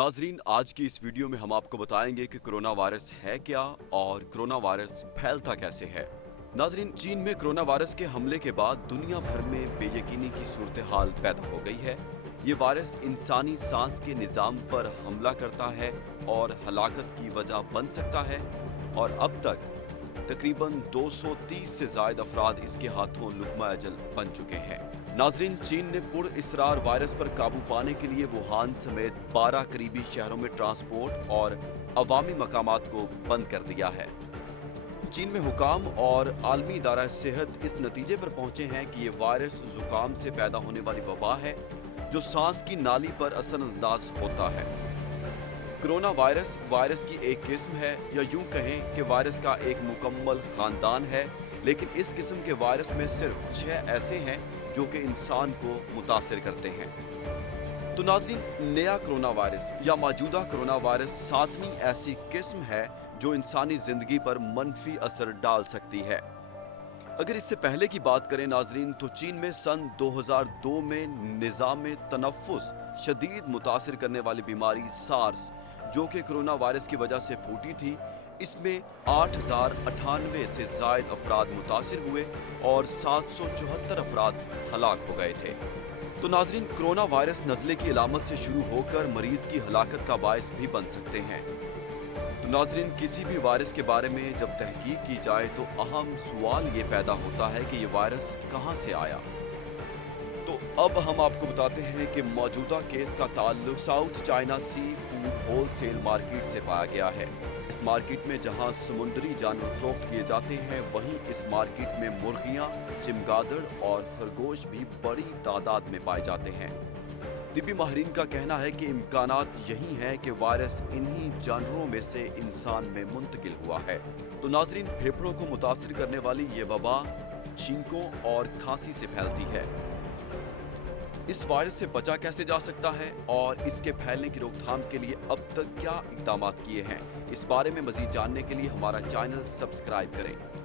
नाजरीन, आज की इस वीडियो में हम आपको बताएंगे कि कोरोना वायरस है क्या और कोरोना वायरस फैलता कैसे है। नाजरीन, चीन में कोरोना वायरस के हमले के बाद दुनिया भर में बेयकीनी की सूरत हाल पैदा हो गई है। ये वायरस इंसानी सांस के निज़ाम पर हमला करता है और हलाकत की वजह बन सकता है और अब तक तकरीबन 230 से ज़ायद अफराद इसके हाथों लुक़मा अजल बन चुके हैं। नाजरीन, चीन ने पुरइसरार वायरस पर काबू पाने के लिए वुहान समेत 12 करीबी शहरों में ट्रांसपोर्ट और अवामी मकामात को बंद कर दिया है। चीन में हुकाम और आलमी इदारा सेहत इस नतीजे पर पहुंचे हैं कि ये वायरस जुकाम से पैदा होने वाली वबा है जो सांस की नाली पर असरअंदाज होता है। कोरोना वायरस की एक किस्म है, या यूं कहें कि वायरस का एक मुकम्मल खानदान है, लेकिन इस किस्म के वायरस में सिर्फ 6 ऐसे हैं जो कि इंसान को मुतासिर करते हैं। तो नाज़रीन, नया कोरोना वायरस या मौजूदा कोरोना वायरस 7वीं ऐसी किस्म है जो इंसानी ज़िंदगी पर मनफी असर डाल सकती है। अगर इससे पहले की बात करें नाज़रीन, तो चीन में सन 2002 में निज़ाम तनफ़ुस शदीद मुतासिर करने वाली बीमारी सार्स, जो कि कोरोना वायरस की वजह से फूटी थी, इसमें 8098 से ज़ायद अफराद मुतासिर हुए और 774 अफराद हलाक हो गए थे। तो नाज़रीन, कोरोना वायरस नज़ले की अलामत से शुरू होकर मरीज़ की हलाकत का बायस भी बन सकते हैं। तो नाज़रीन, किसी भी वायरस के बारे में जब तहकीक की जाए तो अहम सवाल ये पैदा होता है कि ये वायरस कहाँ से आया। तो अब हम आपको बताते हैं कि मौजूदा केस का ताल्लुक south China sea food wholesale market से पाया गया है। इस मार्केट में जहां समुद्री जानवर फरोख्त किए जाते हैं, वहीं इस मार्केट में मुर्गियां, चमगादड़ और खरगोश भी बड़ी तादाद में पाए जाते हैं। तिब्बी माहिरीन का कहना है कि इम्कानात यही हैं कि वायरस इन्हीं जानवरों में से इंसान में मुंतकिल हुआ है। तो नाजरीन, फेफड़ों को मुतासिर करने वाली ये वबा छींकों और खांसी से फैलती है। इस वायरस से बचा कैसे जा सकता है और इसके फैलने की रोकथाम के लिए अब तक क्या इक़दामात किए हैं, इस बारे में मज़ीद जानने के लिए हमारा चैनल सब्सक्राइब करें।